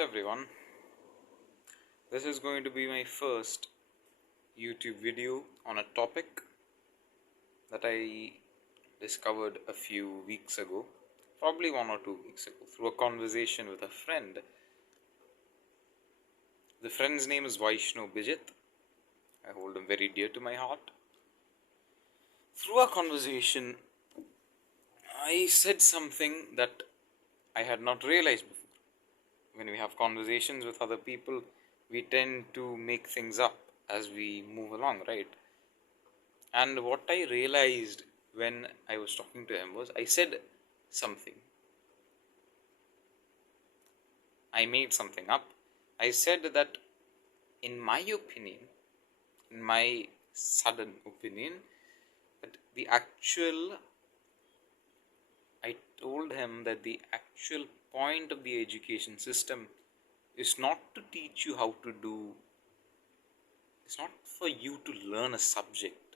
Hello everyone, this is going to be my first YouTube video on a topic that I discovered a few weeks ago, probably 1 or 2 weeks ago, through a conversation with a friend. The friend's name is Vaishno Bijit. I hold him very dear to my heart. Through our conversation, I said something that I had not realized before. When we have conversations with other people, we tend to make things up as we move along, right? And what I realized when I was talking to him was I said something. I made something up. I said that, in my opinion, in my sudden opinion, that I told him that the actual point of the education system is not to teach you how to do, it's not for you to learn a subject.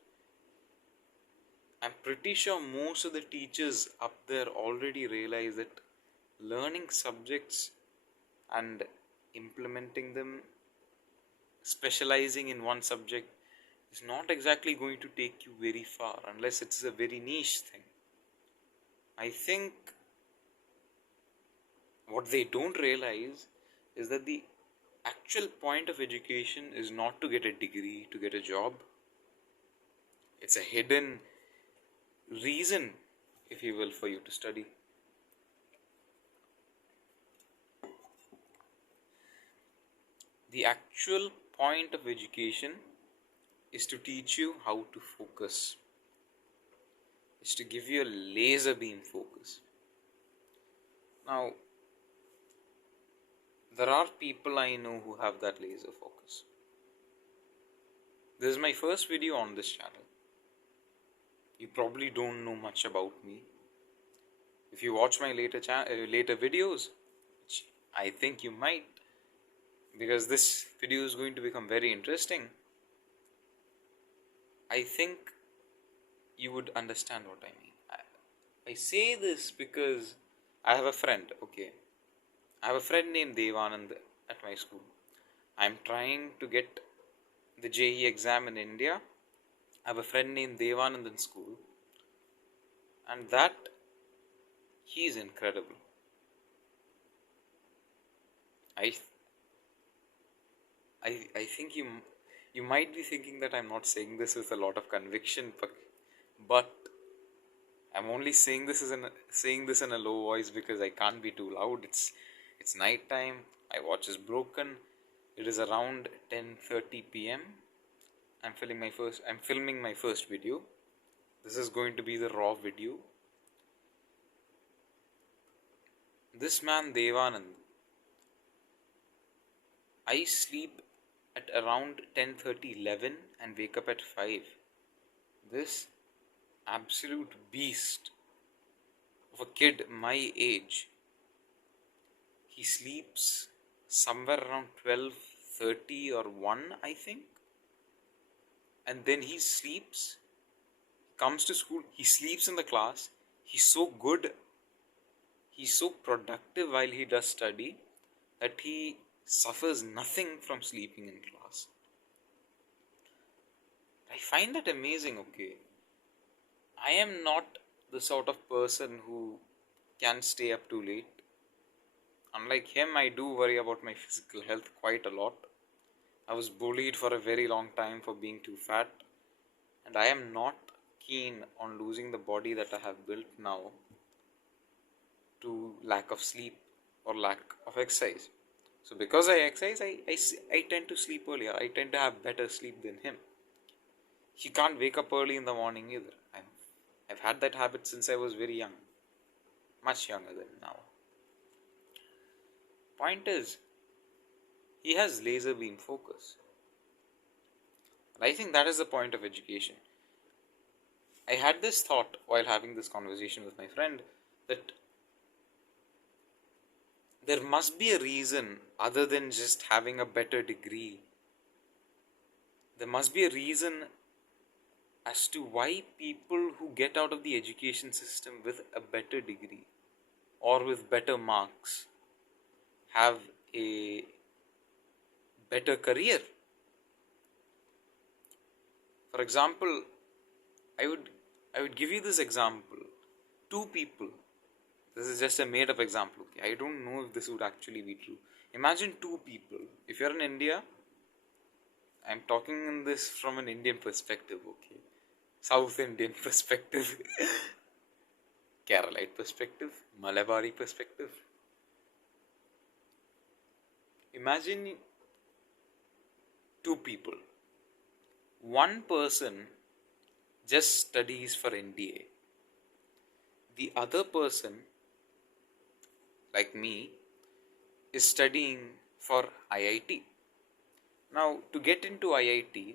I'm pretty sure most of the teachers up there already realize that learning subjects and implementing them, specializing in one subject, is not exactly going to take you very far unless it's a very niche thing. I think what they don't realize is that the actual point of education is not to get a degree, to get a job. It's a hidden reason, if you will, for you to study. The actual point of education is to teach you how to focus. It's to give you a laser beam focus. Now, there are people I know who have that laser focus. This is my first video on this channel. You probably don't know much about me. If you watch my later videos, which I think you might, because this video is going to become very interesting, I think you would understand what I mean. I say this because I have a friend, okay? I have a friend named Devanand at my school. I'm trying to get the JEE exam in India. I have a friend named Devanand in school, and he's incredible. I think you might be thinking that I'm not saying this with a lot of conviction, but I'm only saying this in a low voice because I can't be too loud. It's night time. My watch is broken. It is around 10:30 p.m. I'm filming my first video. This is going to be the raw video. This man Devanand, I sleep at around 10:30, 11 and wake up at 5. This absolute beast of a kid my age, he sleeps somewhere around 12:30 or 1, I think. And then he sleeps, comes to school, he sleeps in the class. He's so good, he's so productive while he does study that he suffers nothing from sleeping in class. I find that amazing, okay? I am not the sort of person who can stay up too late. Unlike him, I do worry about my physical health quite a lot. I was bullied for a very long time for being too fat, and I am not keen on losing the body that I have built now to lack of sleep or lack of exercise. So because I exercise, I tend to sleep earlier. I tend to have better sleep than him. He can't wake up early in the morning either. I've had that habit since I was very young. Much younger than now. Point is, he has laser beam focus. And I think that is the point of education. I had this thought while having this conversation with my friend that there must be a reason other than just having a better degree. There must be a reason as to why people who get out of the education system with a better degree or with better marks have a better career. For example, I would I would give you this example. Two people. This is just a made up example. Okay? I don't know if this would actually be true. Imagine two people. If you're in India, I'm talking in this from an Indian perspective, okay? South Indian perspective, Keralite perspective, Malabari perspective. Imagine two people. One person just studies for NDA. The other person, like me, is studying for IIT. Now, to get into IIT,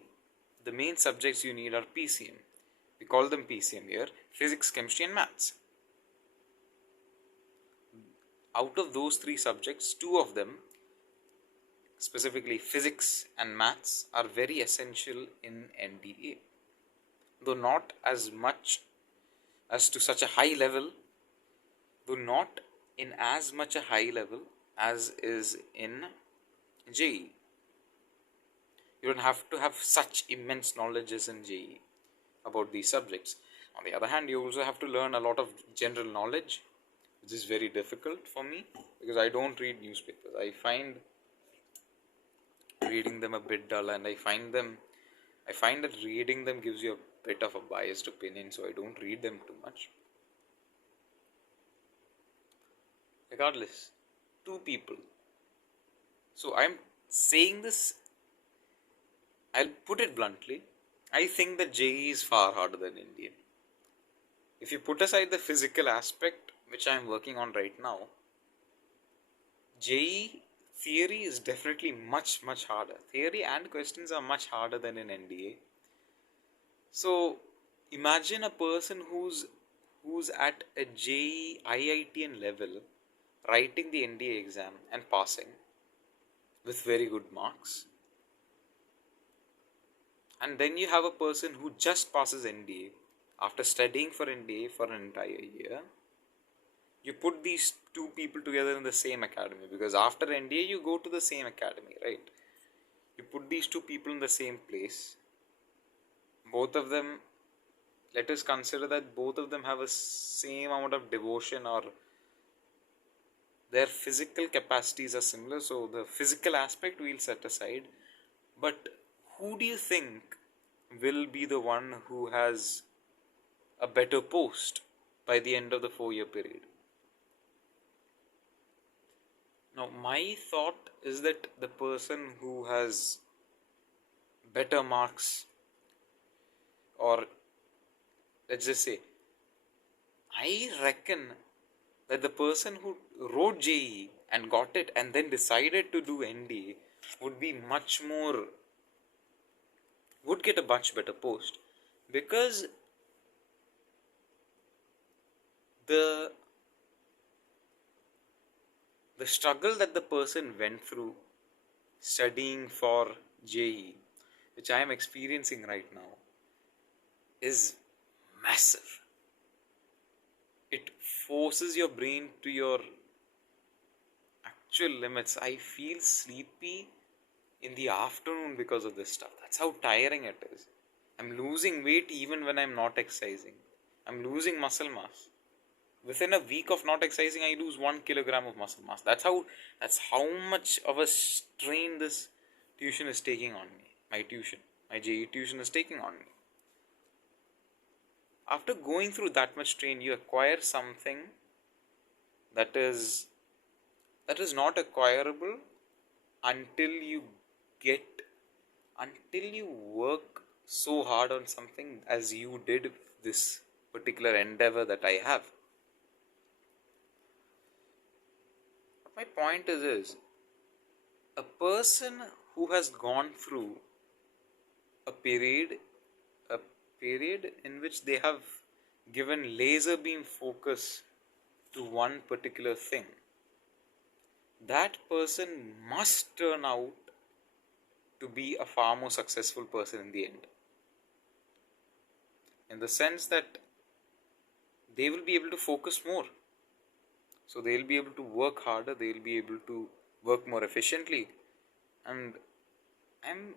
the main subjects you need are PCM. We call them PCM here, physics, chemistry and maths. Out of those three subjects, two of them, specifically physics and maths, are very essential in NDA. Though not as much as to such a high level, though not in as much a high level as is in JEE. You don't have to have such immense knowledge as in JEE about these subjects. On the other hand, you also have to learn a lot of general knowledge, which is very difficult for me because I don't read newspapers. I find reading them a bit dull, and I find that reading them gives you a bit of a biased opinion, so I don't read them too much. Regardless, two people. So I'm saying this, I'll put it bluntly, I think that JEE is far harder than Indian. If you put aside the physical aspect, which I'm working on right now, JEE theory is definitely much harder. Theory and questions are much harder than in NDA. So imagine a person who's at a JEE IITN level writing the NDA exam and passing with very good marks. And then you have a person who just passes NDA after studying for NDA for an entire year. You put these two people together in the same academy, because after NDA you go to the same academy, right? You put these two people in the same place. Both of them, let us consider that both of them have a same amount of devotion, or their physical capacities are similar, so the physical aspect we'll set aside. But who do you think will be the one who has a better post by the end of the 4-year period? Now, my thought is that the person who has better marks, or let's just say, I reckon that the person who wrote JEE and got it and then decided to do ND would get a much better post, because the struggle that the person went through studying for JEE, which I am experiencing right now, is massive. It forces your brain to your actual limits. I feel sleepy in the afternoon because of this stuff. That's how tiring it is. I'm losing weight even when I'm not exercising. I'm losing muscle mass. Within a week of not exercising, I lose 1 kilogram of muscle mass. That's how much of a strain this tuition is taking on me. My JEE tuition is taking on me. After going through that much strain, you acquire something that is not acquirable until you work so hard on something as you did this particular endeavor that I have. My point is a person who has gone through a period in which they have given laser beam focus to one particular thing, that person must turn out to be a far more successful person in the end. In the sense that they will be able to focus more. So they'll be able to work harder, they'll be able to work more efficiently. And I'm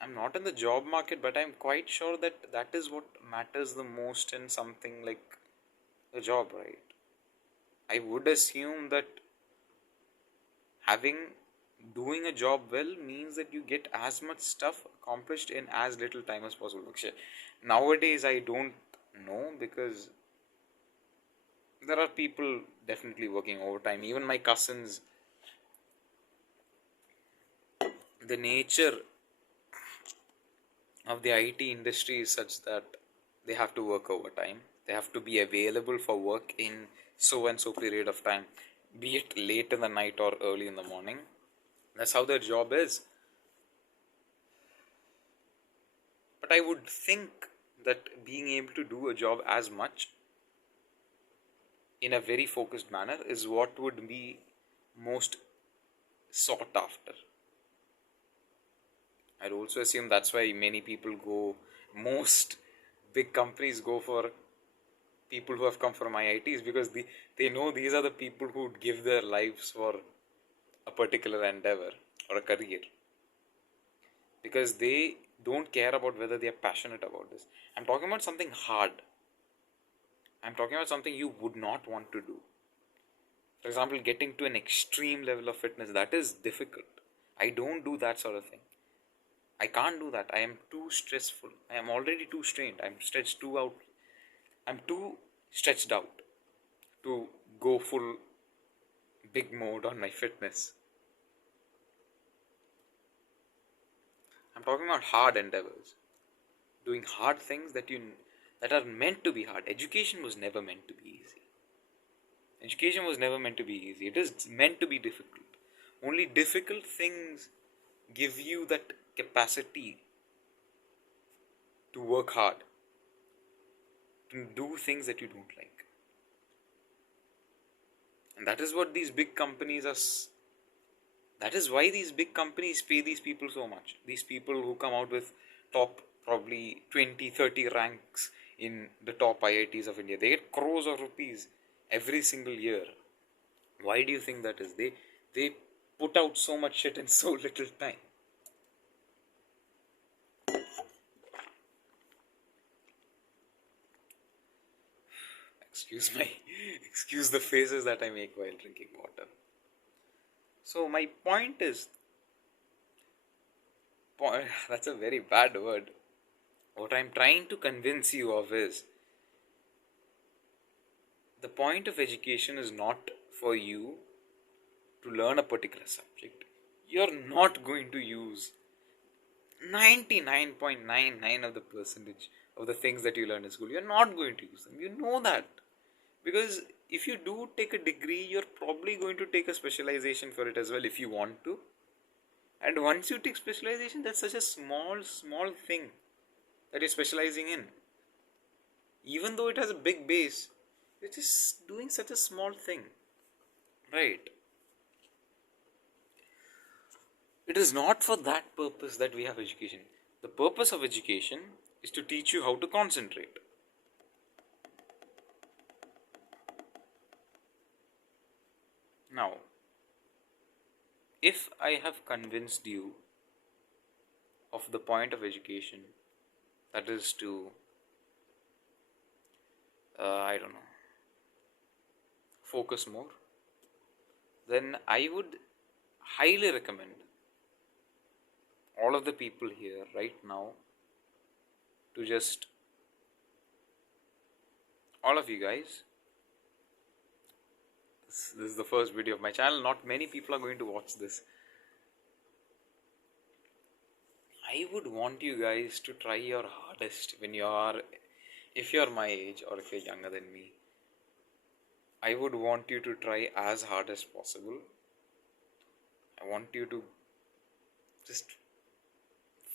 I'm not in the job market, but I'm quite sure that that is what matters the most in something like a job, right? I would assume that having doing a job well means that you get as much stuff accomplished in as little time as possible. Actually, nowadays I don't know, because there are people definitely working overtime. Even my cousins, the nature of the IT industry is such that they have to work overtime. They have to be available for work in so and so period of time, be it late in the night or early in the morning. That's how their job is. But I would think that being able to do a job as much in a very focused manner is what would be most sought after. I'd also assume that's why many people go, most big companies go for people who have come from IITs, because they know these are the people who would give their lives for a particular endeavor or a career, because they don't care about whether they are passionate about this. I'm talking about something hard. I'm talking about something you would not want to do. For example, getting to an extreme level of fitness, that is difficult. I don't do that sort of thing. I can't do that. I am too stressful. I am already too strained. I'm stretched too out. I'm too stretched out to go full big mode on my fitness. I'm talking about hard endeavors, doing hard things that are meant to be hard. Education was never meant to be easy. Education was never meant to be easy. It is meant to be difficult. Only difficult things give you that capacity to work hard, to do things that you don't like. And that is what these big companies are. That is why these big companies pay these people so much. These people who come out with top probably 20, 30 ranks in the top IITs of India, they get crores of rupees every single year. Why do you think that is? They put out so much shit in so little time. Excuse my excuse the faces that I make while drinking water. So my point is, that's a very bad word. What I'm trying to convince you of is, the point of education is not for you to learn a particular subject. You're not going to use 99.99 of the percentage of the things that you learn in school. You're not going to use them. You know that. Because if you do take a degree, you're probably going to take a specialization for it as well if you want to. And once you take specialization, that's such a small thing that you're specializing in. Even though it has a big base, you're just doing such a small thing. Right. It is not for that purpose that we have education. The purpose of education is to teach you how to concentrate. Now, if I have convinced you of the point of education, that is to, I don't know, focus more, then I would highly recommend all of the people here right now to just, all of you guys, this is the first video of my channel, not many people are going to watch this. I would want you guys to try your hardest when you are, if you're my age or if you're younger than me, I would want you to try as hard as possible. I want you to just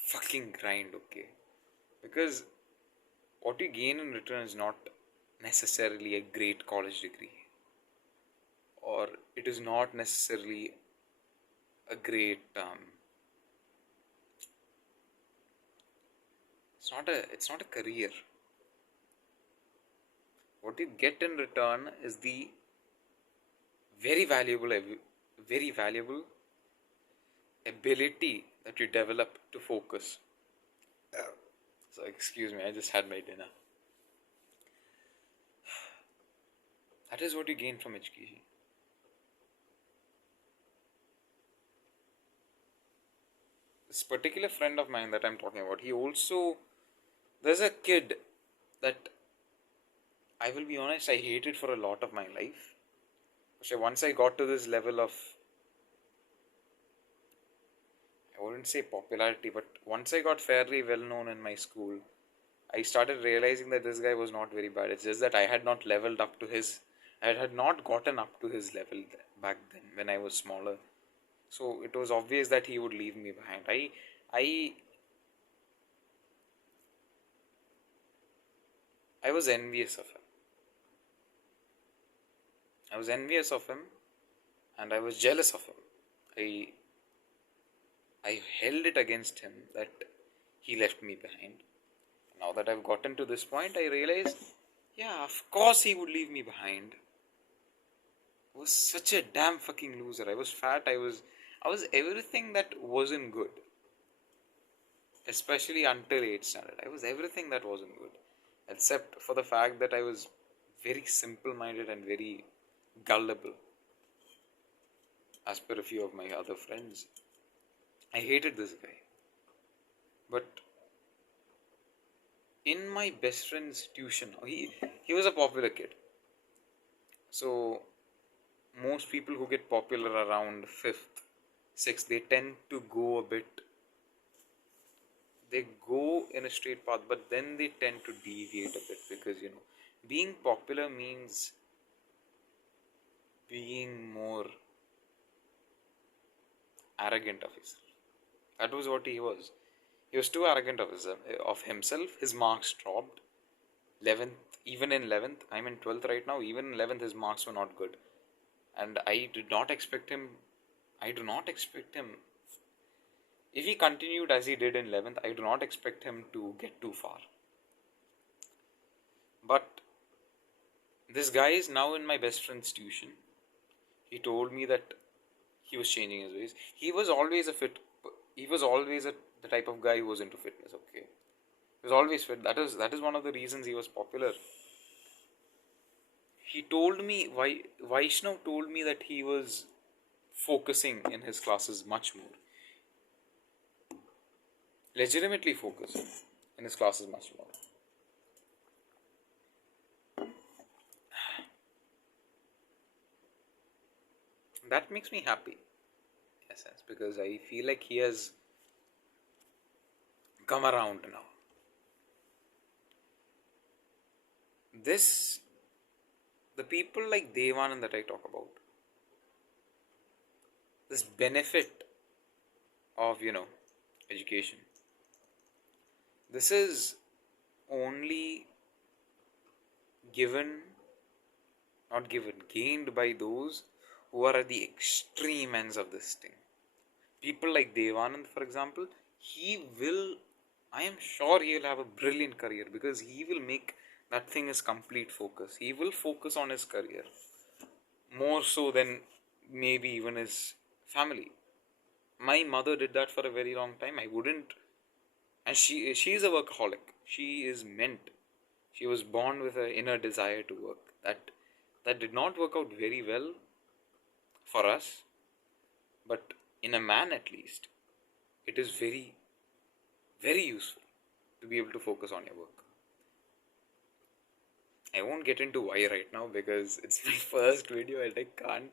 fucking grind, okay? Because what you gain in return is not necessarily a great college degree, or it is not necessarily a great it's not a career. What you get in return is the very valuable, very valuable ability that you develop to focus. So, excuse me, I just had my dinner. That is what you gain from education. This particular friend of mine that I'm talking about, he also, there's a kid that I will be honest, I hated for a lot of my life. So once I got to this level of, I wouldn't say popularity, but once I got fairly well known in my school, I started realizing that this guy was not very bad. It's just that I had not leveled up to his, I had not gotten up to his level back then when I was smaller. So it was obvious that he would leave me behind. I, I was envious of him. I was envious of him, and I was jealous of him. I, I held it against him that he left me behind. Now that I've gotten to this point, I realized, yeah, of course he would leave me behind. I was such a damn fucking loser. I was fat. I was everything that wasn't good. Especially until 8th standard. I was everything that wasn't good. Except for the fact that I was very simple-minded and very gullible. As per a few of my other friends. I hated this guy. But in my best friend's tuition, he was a popular kid. So most people who get popular around 5th, 6th, they tend to go a bit, they go in a straight path, but then they tend to deviate a bit because, being popular means being more arrogant of himself. That was what he was. He was too arrogant of himself. His marks dropped. 11th, even in 11th, I'm in 12th right now, even in 11th his marks were not good. And I do not expect him, if he continued as he did in 11th, I do not expect him to get too far. But this guy is now in my best friend's tuition. He told me that he was changing his ways. He was always the type of guy who was into fitness, okay? He was always fit. That is one of the reasons he was popular. He told me, Vaishnav told me that he was focusing in his classes much more. Legitimately focusing in his classes much more. That makes me happy, in a sense, because I feel like he has come around now. The people like Devanand that I talk about, this benefit of, education, this is only gained by those who are at the extreme ends of this thing. People like Devanand, for example, I am sure he will have a brilliant career because he will make that thing his complete focus. He will focus on his career more so than maybe even his family. My mother did that for a very long time. I wouldn't, and she is a workaholic. She is meant. She was born with an inner desire to work. That did not work out very well for us, but in a man at least, it is very, very useful to be able to focus on your work. I won't get into why right now because it's my first video and I can't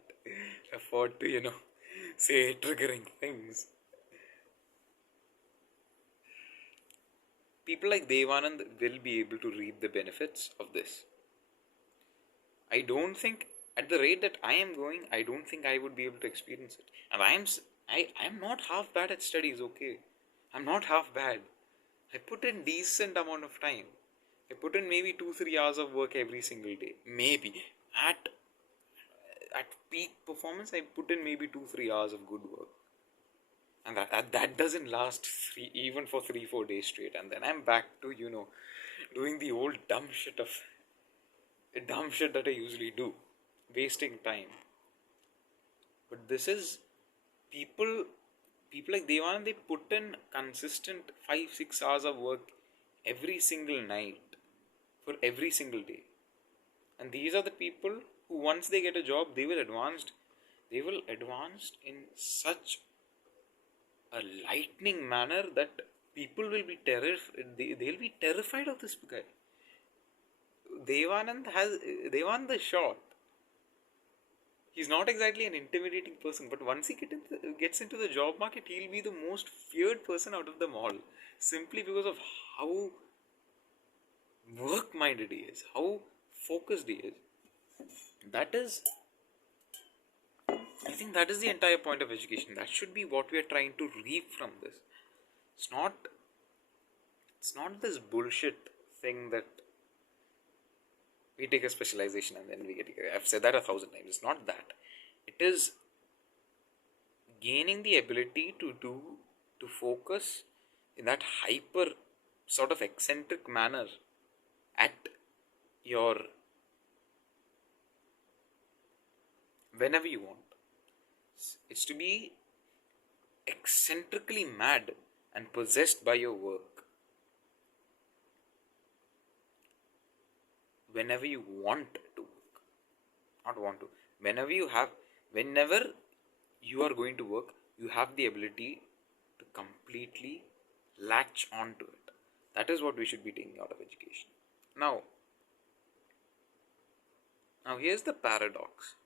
afford to, say triggering things. People like Devanand will be able to reap the benefits of this. I don't think, at the rate that I am going, I don't think I would be able to experience it. And I'm not half bad at studies, okay? I'm not half bad. I put in decent amount of time. I put in maybe 2-3 hours of work every single day. Maybe. At peak performance, I put in maybe 2-3 hours of good work. And that doesn't last even for 3-4 days straight. And then I'm back to, doing the old dumb shit that I usually do. Wasting time. But this is people, people like Devan, they put in consistent 5-6 hours of work every single night for every single day. And these are the people who, once they get a job, they will advance in such a lightning manner that people will be they'll be terrified of this guy. Devanand has Devanand the shot. He's not exactly an intimidating person, but once he gets into the job market, he'll be the most feared person out of them all, simply because of how work-minded he is, how focused he is. That is, I think that is the entire point of education. That should be what we are trying to reap from this. It's not, it's not this bullshit thing that we take a specialization and then we get. I've said that 1,000 times. It's not that. It is gaining the ability to focus in that hyper sort of eccentric manner at your whenever you want. It's to be eccentrically mad and possessed by your work whenever you want to work. Not want to. Whenever you are going to work, you have the ability to completely latch onto it. That is what we should be taking out of education. Now here's the paradox.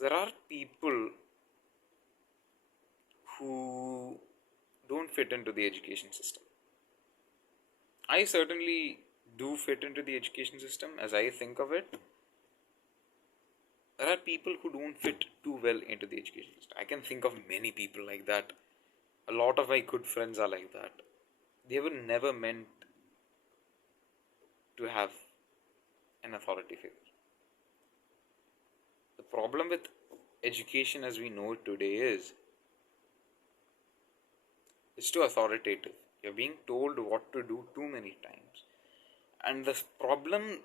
There are people who don't fit into the education system. I certainly do fit into the education system as I think of it. There are people who don't fit too well into the education system. I can think of many people like that. A lot of my good friends are like that. They were never meant to have an authority figure. The problem with education as we know it today is it's too authoritative. You're being told what to do too many times. And the problem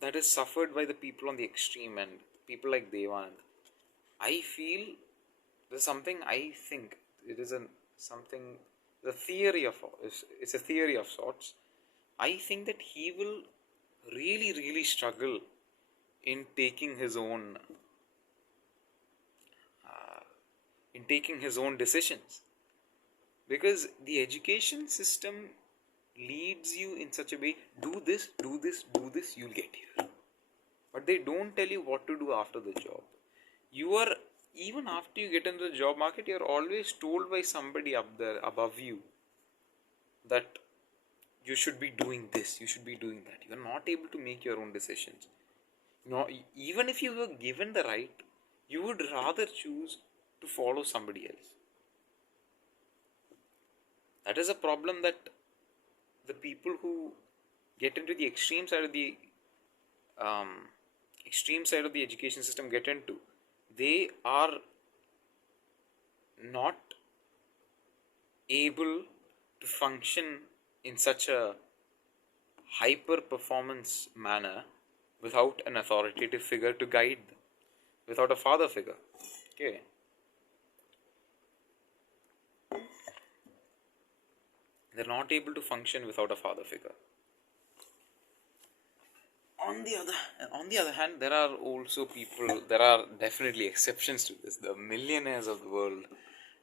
that is suffered by the people on the extreme end, people like Devanand, I feel there's something I think it is something the theory of it's a theory of sorts. I think that he will really struggle in taking his own decisions, because the education system leads you in such a way: do this, you'll get here. But they don't tell you what to do after the job. You are, even after you get into the job market, you're always told by somebody up there above you that you should be doing this, you should be doing that. You're not able to make your own decisions. Even if you were given the right, you would rather choose to follow somebody else. That is a problem that the people who get into the extreme side of the education system get into. They are not able to function in such a hyper performance manner without an authoritative figure to guide them, without a father figure. Okay. They're not able to function without a father figure. On the other hand, there are also people, there are definitely exceptions to this. The millionaires of the world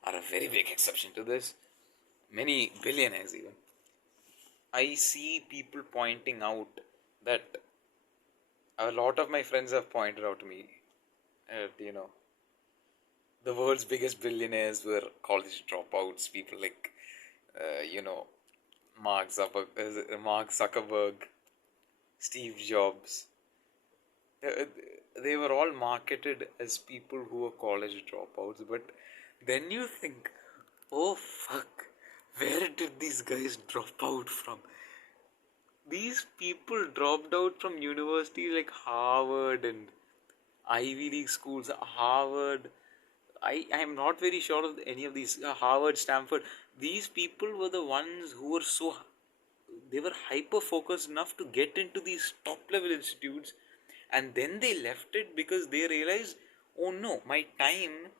are a very big exception to this. Many billionaires even. I see people pointing out that a lot of my friends have pointed out to me the world's biggest billionaires were college dropouts, people like Mark Zuckerberg, Steve Jobs. They were all marketed as people who were college dropouts, but then you think, oh fuck, where did these guys drop out from? These people dropped out from universities like Harvard and Ivy League schools. Harvard, I am not very sure of any of these. Harvard, Stanford. These people were the ones who were hyper focused enough to get into these top level institutes and then they left it because they realized, oh no, my time,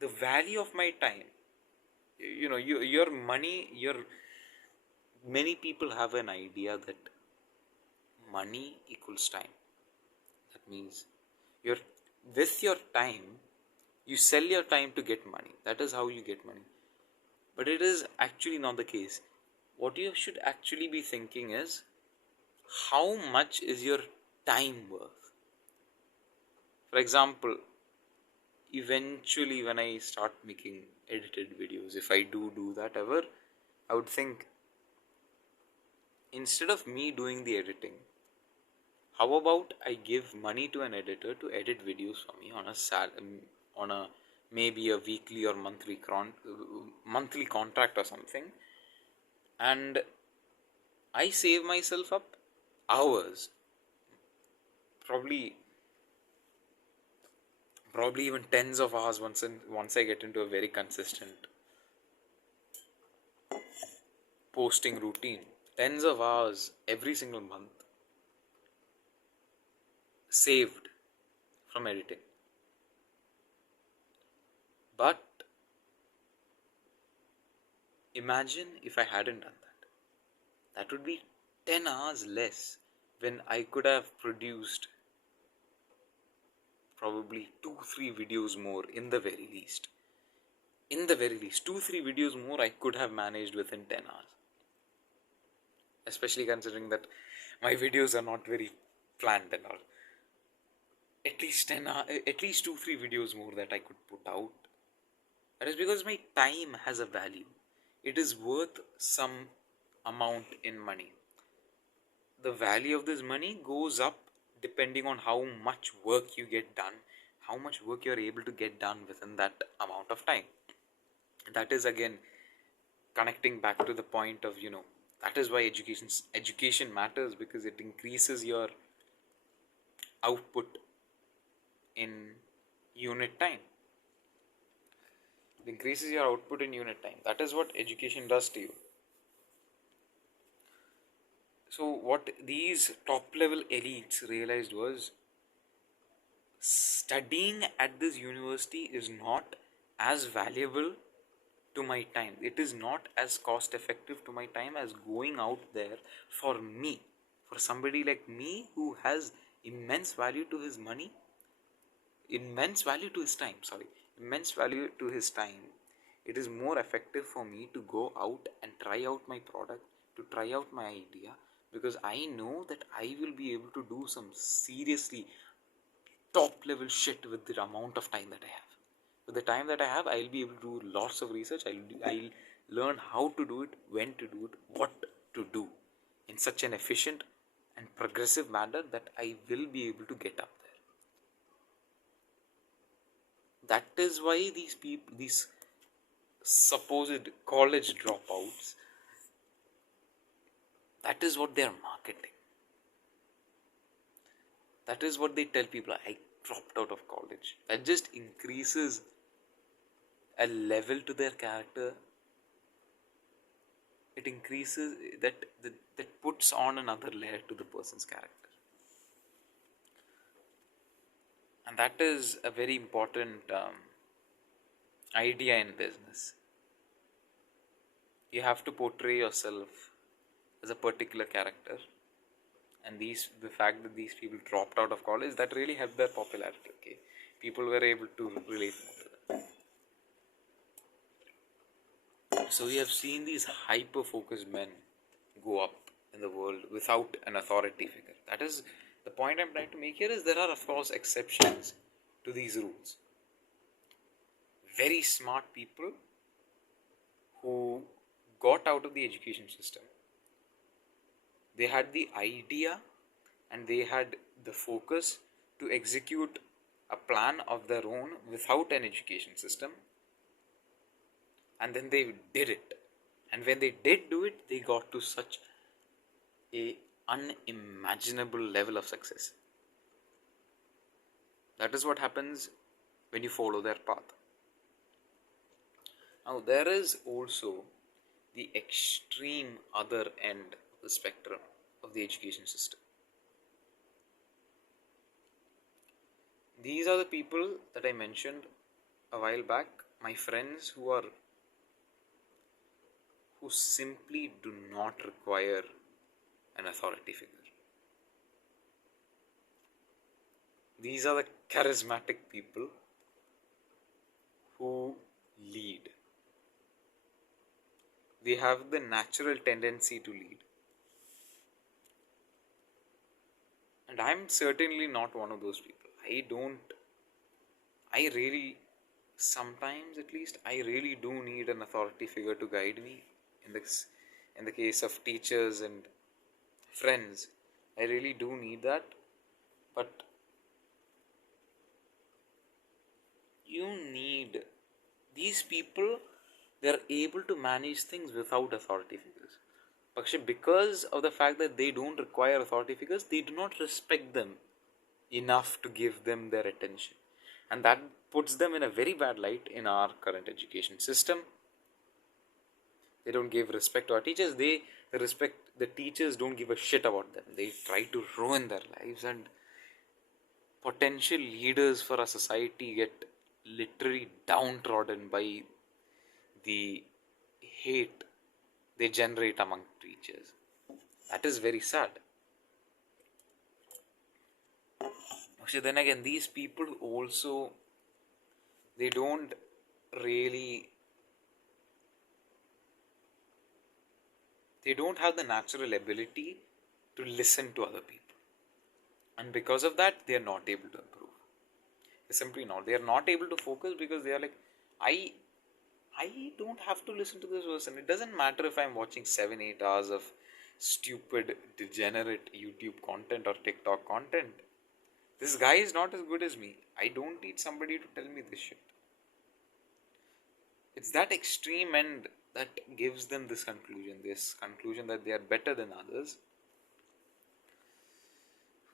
the value of my time, your money, many people have an idea that money equals time. That means you're with your time, you sell your time to get money. That is how you get money. But it is actually not the case. What you should actually be thinking is, how much is your time worth? For example, eventually when I start making edited videos, if I do that ever, I would think, instead of me doing the editing, how about I give money to an editor to edit videos for me on a maybe a weekly or monthly contract or something, and I save myself up hours, probably even tens of hours once I get into a very consistent posting routine. Tens of hours every single month saved from editing. But imagine if I hadn't done that. That would be 10 hours less, when I could have produced probably 2-3 videos more in the very least. In the very least, 2-3 videos more I could have managed within 10 hours. Especially considering that my videos are not very planned and all. At least 10 hours, at least 2-3 videos more that I could put out. That is because my time has a value. It is worth some amount in money. The value of this money goes up depending on how much work you get done, how much work you're able to get done within that amount of time. That is again connecting back to the point of, that is why education matters, because it increases your output in unit time. It increases your output in unit time. That is what education does to you. So what these top level elites realized was, studying at this university is not as valuable to my time. It is not as cost effective to my time as going out there for me. For somebody like me who has immense value to his money, immense value to his time, immense value to his time, it is more effective for me to go out and try out my product, to try out my idea, because I know that I will be able to do some seriously top level shit with the amount of time that I have. With the time that I have, I'll be able to do lots of research. I'll learn how to do it, when to do it, what to do in such an efficient and progressive manner that I will be able to get up there. That is why these supposed college dropouts, that is what they are marketing. That is what they tell people. I dropped out of college. That just increases a level to their character. It increases that puts on another layer to the person's character. And that is a very important idea in business. You have to portray yourself as a particular character, and the fact that these people dropped out of college, that really helped their popularity. Okay, people were able to relate more to that. So we have seen these hyper focused men go up in the world without an authority figure. That is the point I'm trying to make here. Is there are of course exceptions to these rules. Very smart people who got out of the education system, they had the idea and they had the focus to execute a plan of their own without an education system, and then they did it. And when they did do it, they got to such a unimaginable level of success. That is what happens when you follow their path. Now there is also the extreme other end of the spectrum of the education system. These are the people that I mentioned a while back, my friends who simply do not require an authority figure. These are the charismatic people who lead. They have the natural tendency to lead. And I'm certainly not one of those people. I really, sometimes at least, I really do need an authority figure to guide me. In the case of teachers and friends, I really do need that. But you need these people, they're able to manage things without authority figures. But because of the fact that they don't require authority figures, they do not respect them enough to give them their attention. And that puts them in a very bad light in our current education system. They don't give respect to our teachers. The teachers don't give a shit about them. They try to ruin their lives, and potential leaders for our society get literally downtrodden by the hate they generate among teachers. That is very sad. Actually, then again, these people also, they don't really, they don't have the natural ability to listen to other people. And because of that, they are not able to improve. They're simply not. They are not able to focus because they are like, I don't have to listen to this person. It doesn't matter if I'm watching 7-8 hours of stupid, degenerate YouTube content or TikTok content. This guy is not as good as me. I don't need somebody to tell me this shit. It's that extreme end that gives them this conclusion that they are better than others.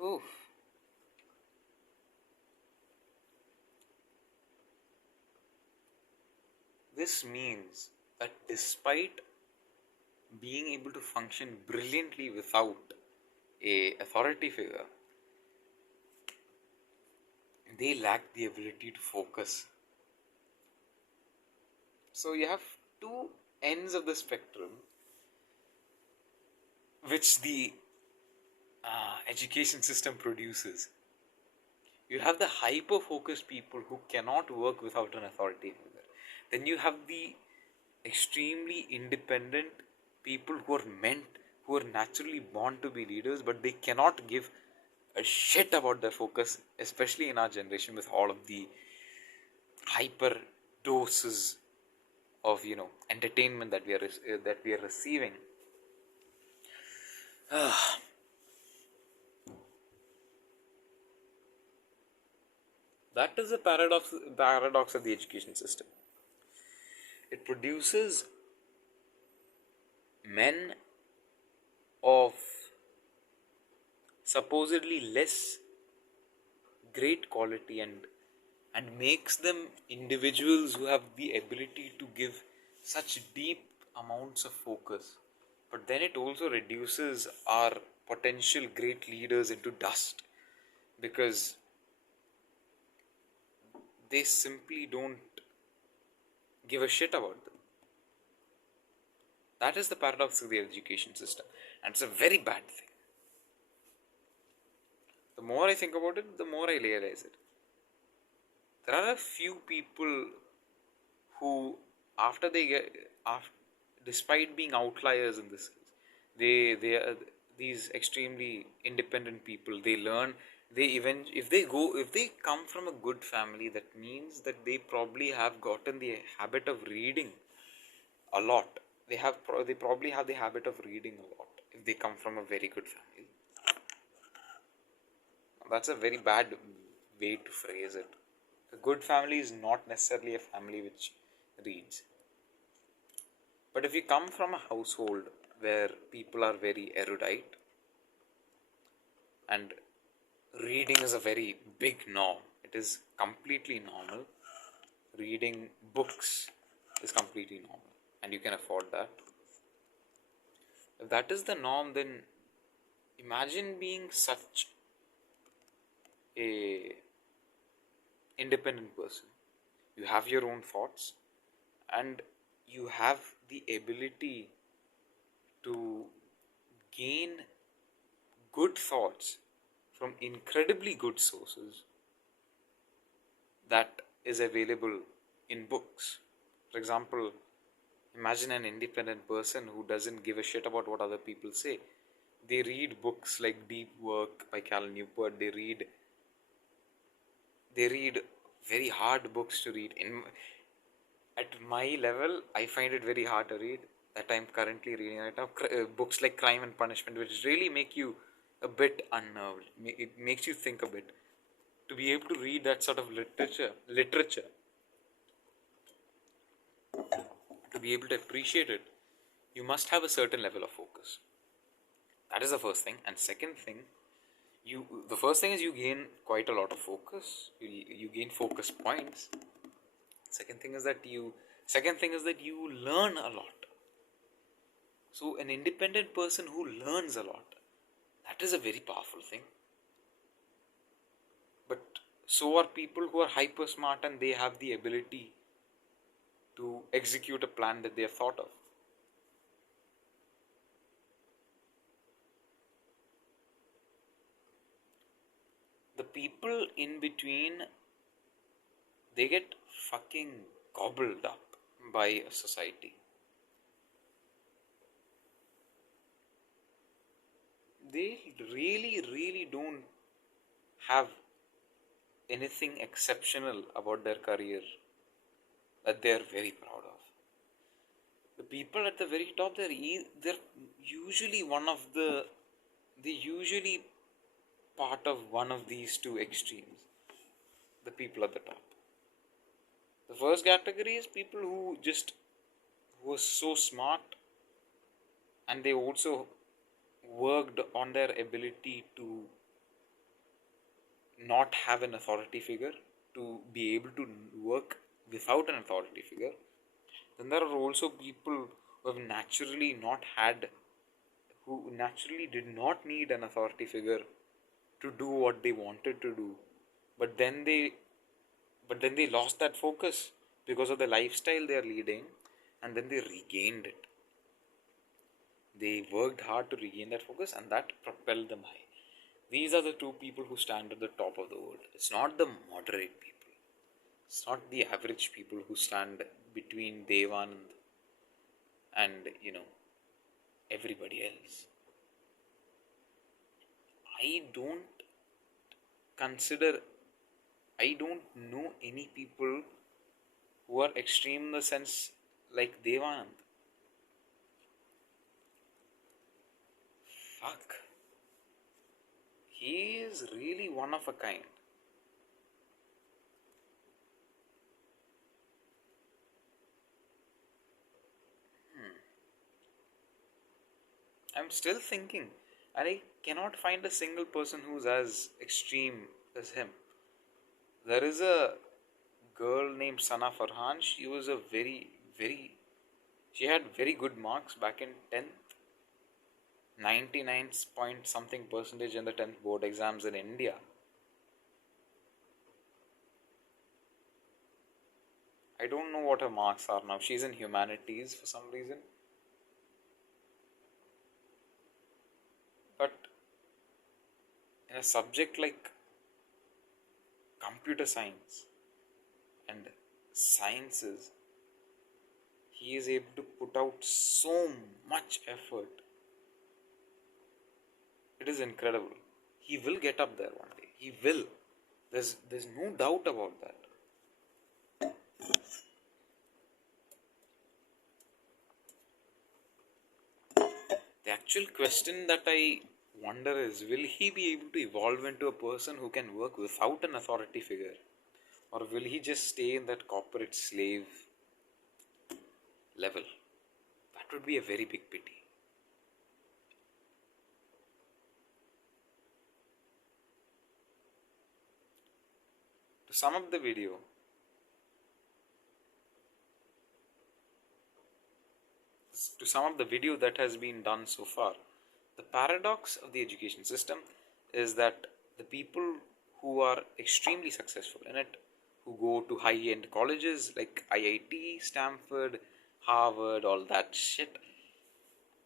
Oof. This means that despite being able to function brilliantly without a authority figure, they lack the ability to focus. So you have two ends of the spectrum which the education system produces. You have the hyper-focused people who cannot work without an authority figure. Then you have the extremely independent people who are naturally born to be leaders, but they cannot give a shit about their focus, especially in our generation with all of the hyper doses of entertainment that we are receiving. That is the paradox of the education system. It produces men of supposedly less great quality and makes them individuals who have the ability to give such deep amounts of focus. But then it also reduces our potential great leaders into dust, because they simply don't give a shit about them. That is the paradox of the education system, and it's a very bad thing. The more I think about it, the more I realize it. There are a few people who, despite being outliers in this case, they are these extremely independent people. They learn. If they come from a good family, that means that they probably have gotten the habit of reading a lot. They probably have the habit of reading a lot if they come from a very good family. That's a very bad way to phrase it. A good family is not necessarily a family which reads. But if you come from a household where people are very erudite and reading is a very big norm, it is completely normal. Reading books is completely normal, and you can afford that. If that is the norm, then imagine being such a independent person. You have your own thoughts, and you have the ability to gain good thoughts from incredibly good sources that is available in books. For example, imagine an independent person who doesn't give a shit about what other people say. They read books like Deep Work by Cal Newport. They read very hard books to read. At my level, I find it very hard to read. That I'm currently reading right now, books like Crime and Punishment, which really make you a bit unnerved. It makes you think a bit. To be able to read that sort of literature, to be able to appreciate it, you must have a certain level of focus. That is the first thing. And second thing, the first thing is you gain quite a lot of focus. You gain focus points. Second thing is that you learn a lot. So an independent person who learns a lot, that is a very powerful thing. But so are people who are hyper smart and they have the ability to execute a plan that they have thought of. The people in between, they get fucking gobbled up by a society. They really, really don't have anything exceptional about their career that they are very proud of. The people at the very top, they're usually they usually part of one of these two extremes. The people at the top. The first category is people who are so smart, and they also worked on their ability to not have an authority figure, to be able to work without an authority figure. Then there are also people who have naturally not had, who naturally did not need an authority figure to do what they wanted to do, but then they lost that focus because of the lifestyle they are leading, and then they regained it. They worked hard to regain that focus, and that propelled them high. These are the two people who stand at the top of the world. It's not the moderate people. It's not the average people who stand between Devanand and, everybody else. I don't consider, I don't know any people who are extreme in the sense like Devanand. Fuck. He is really one of a kind. I'm still thinking, and I cannot find a single person who's as extreme as him. There is a girl named Sana Farhan. She was a she had very good marks back in 10th, 99 point something percentage in the 10th board exams in India. I don't know what her marks are now. She's in humanities for some reason. But in a subject like computer science and sciences, he is able to put out so much effort. It is incredible. He will get up there one day. He will. There's no doubt about that. The actual question that I wonder is, will he be able to evolve into a person who can work without an authority figure? Or will he just stay in that corporate slave level? That would be a very big pity. To sum up the video, that has been done so far, the paradox of the education system is that the people who are extremely successful in it who go to high-end colleges like IIT, Stanford, Harvard, all that shit.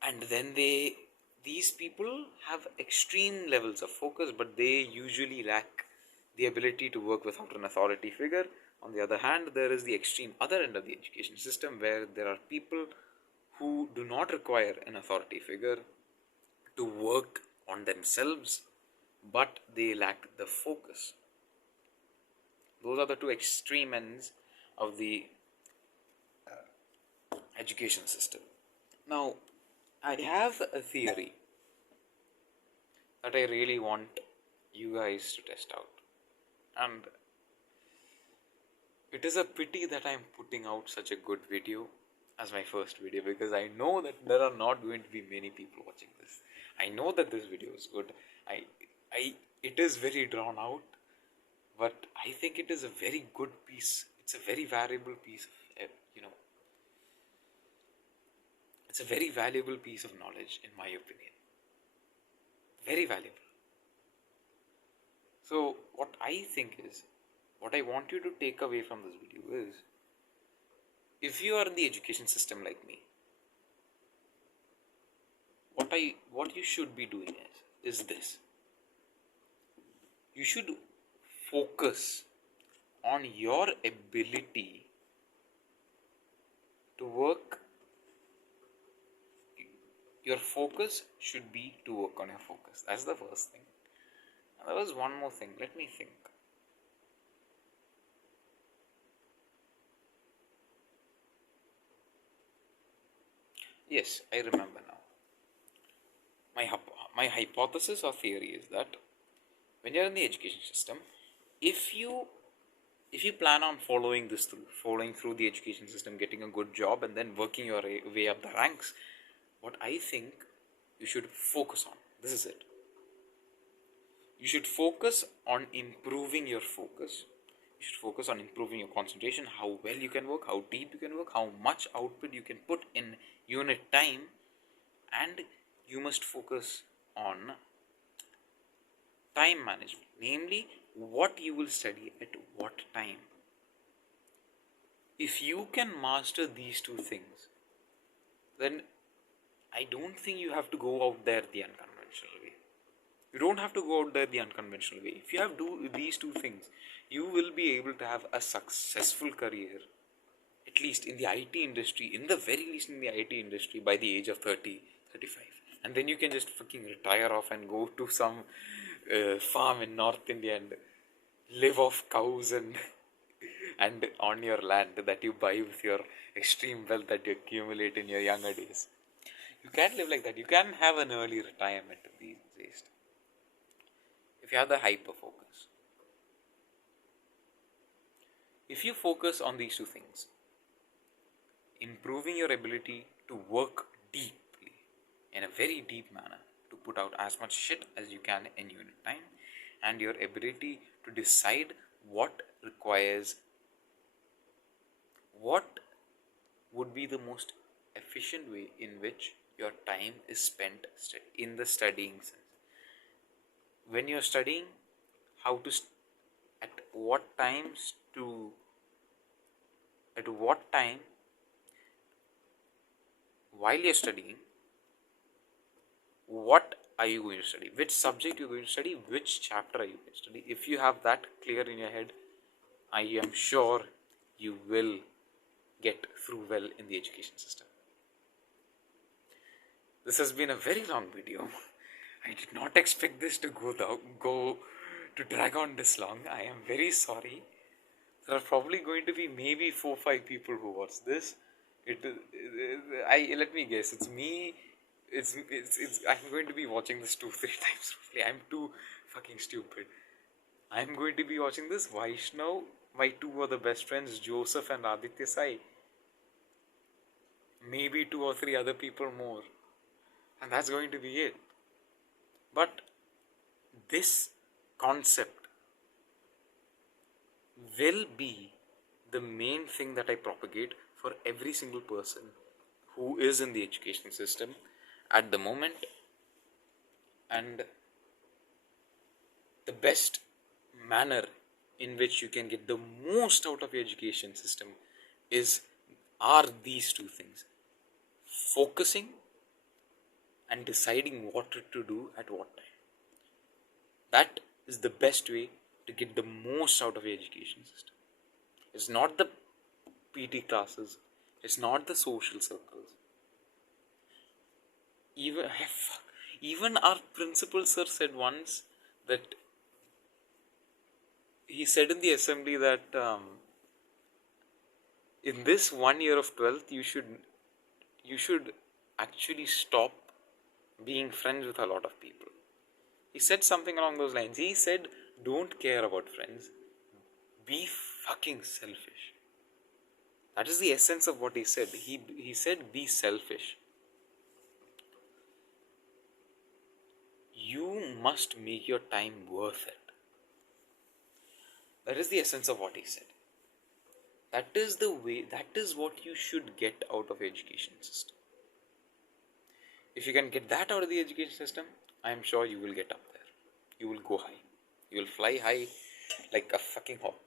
And then these people have extreme levels of focus, but they usually lack the ability to work without an authority figure. On the other hand, there is the extreme other end of the education system where there are people who do not require an authority figure to work on themselves, but they lack the focus. Those are the two extreme ends of the education system. Now, I have a theory that I really want you guys to test out. And it is a pity that I am putting out such a good video as my first video, because I know that there are not going to be many people watching this. I know that this video is good. It is very drawn out, but I think it is a very good piece. It's a very valuable piece of, it's a very valuable piece of knowledge, in my opinion. Very valuable. So what I think is, what I want you to take away from this video is, if you are in the education system like me, what you should be doing is this. You should focus on your ability to work. Your focus should be to work on your focus. That's the first thing. And there was one more thing. Let me think. Yes, I remember now. My hypothesis or theory is that when you're in the education system, if you plan on following through the education system, getting a good job, and then working your way up the ranks, what I think you should focus on, this is it. You should focus on improving your focus. You should focus on improving your concentration, how well you can work, how deep you can work, how much output you can put in unit time, and you must focus on time management, namely what you will study at what time. If you can master these two things, then I don't think you have to go out there the unconventional way. You don't have to go out there the unconventional way. If you have do these two things, you will be able to have a successful career, at least in the IT industry, in the very least in the IT industry, by the age of 30, 35. And then you can just fucking retire off and go to some farm in North India and live off cows and on your land that you buy with your extreme wealth that you accumulate in your younger days. You can't live like that. You can have an early retirement these days if you have the hyper focus. If you focus on these two things, improving your ability to work deeply, in a very deep manner, to put out as much shit as you can in unit time, and your ability to decide what would be the most efficient way in which your time is spent in the studying sense. When you're studying, at what time, while you're studying, what are you going to study, which subject you're going to study, which chapter are you going to study. If you have that clear in your head, I am sure you will get through well in the education system. This has been a very long video. I did not expect this to go to drag on this long. I am very sorry. There are probably going to be maybe 4-5 people who watch this. Let me guess. It's me. I'm going to be watching this 2-3 times. Roughly. I'm too fucking stupid. I'm going to be watching this. Vaishnav, my 2 other best friends, Joseph and Aditya Sai. Maybe 2 or 3 other people more. And that's going to be it. But this concept will be the main thing that I propagate for every single person who is in the education system at the moment. And the best manner in which you can get the most out of your education system are these two things: focusing and deciding what to do at what time. That is the best way to get the most out of your education system. It's not the PT classes, it's not the social circles. Even even our principal sir said once that he said in the assembly that in this 1 year of 12th you should actually stop being friends with a lot of people. He said something along those lines. He said, don't care about friends, be fucking selfish. That is the essence of what he said. He said, be selfish. You must make your time worth it. That is the essence of what he said. That is the way, that is what you should get out of education system. If you can get that out of the education system, I am sure you will get up there. You will go high. You will fly high like a fucking hawk.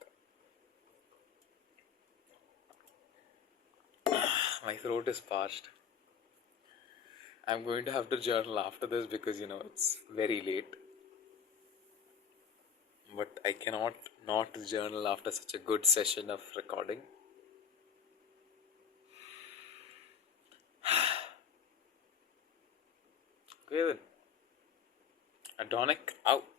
My throat is parched. I'm going to have to journal after this because it's very late. But I cannot not journal after such a good session of recording. Okay then. Adonic out.